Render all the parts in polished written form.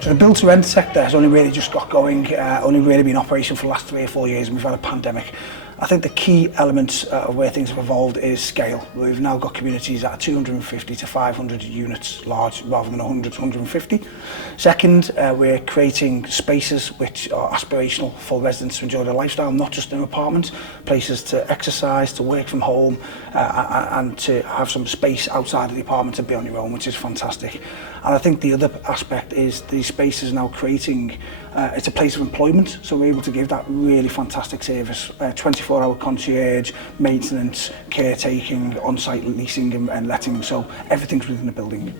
So the build to rent sector has only really just got going, only really been in operation for the last 3 or 4 years, and we've had a pandemic. I think the key elements of where things have evolved is scale. We've now got communities that are 250 to 500 units large rather than 100 to 150. Second, we're creating spaces which are aspirational for residents to enjoy their lifestyle, not just in an apartment, places to exercise, to work from home, and to have some space outside of the apartment and be on your own, which is fantastic. And I think the other aspect is these spaces now creating, it's a place of employment, so we're able to give that really fantastic service, 24-hour concierge, maintenance, caretaking, on-site leasing and letting, so everything's within the building.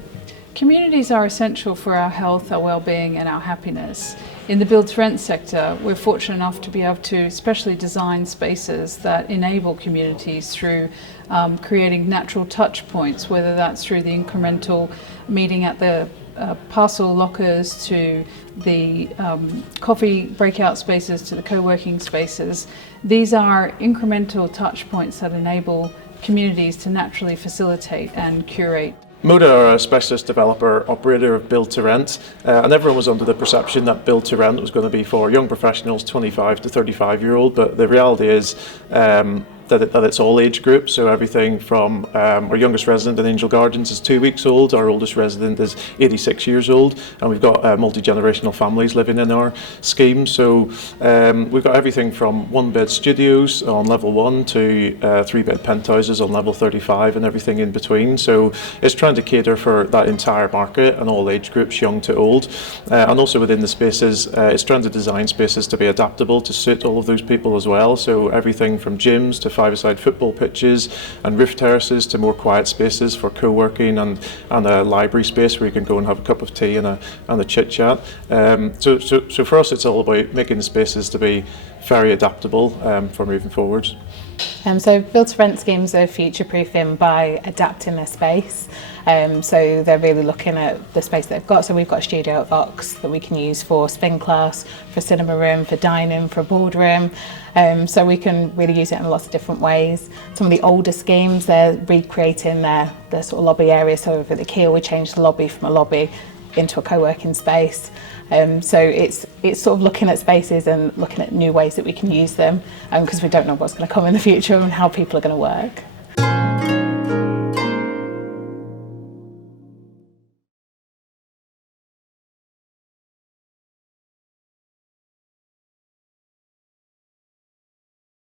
Communities are essential for our health, our well-being and our happiness. In the build-to-rent sector, we're fortunate enough to be able to specially design spaces that enable communities through creating natural touch points, whether that's through the incremental meeting at the parcel lockers to the coffee breakout spaces to the co-working spaces. These are incremental touch points that enable communities to naturally facilitate and curate. MODA are a specialist developer operator of build to rent, and everyone was under the perception that build to rent was going to be for young professionals 25 to 35-year-old, but the reality is that it's all age groups, so everything from our youngest resident in Angel Gardens is 2 weeks old, our oldest resident is 86 years old, and we've got multi-generational families living in our scheme. So we've got everything from one-bed studios on level 1 to 3-bed penthouses on level 35 and everything in between. So it's trying to cater for that entire market and all age groups, young to old, and also within the spaces, it's trying to design spaces to be adaptable to suit all of those people as well. So everything from gyms to five-a-side football pitches and roof terraces to more quiet spaces for co-working and a library space where you can go and have a cup of tea and a chit-chat. So for us it's all about making the spaces to be very adaptable for moving forwards. So build-to-rent schemes are future-proofing by adapting their space. So they're really looking at the space they've got. So we've got a studio at Vox that we can use for spin class, for cinema room, for dining, for a boardroom. So we can really use it in lots of different ways. Some of the older schemes, they're recreating their sort of lobby area. So over the Keel, we changed the lobby from a lobby into a co-working space. So it's sort of looking at spaces and looking at new ways that we can use them, because we don't know what's going to come in the future and how people are going to work.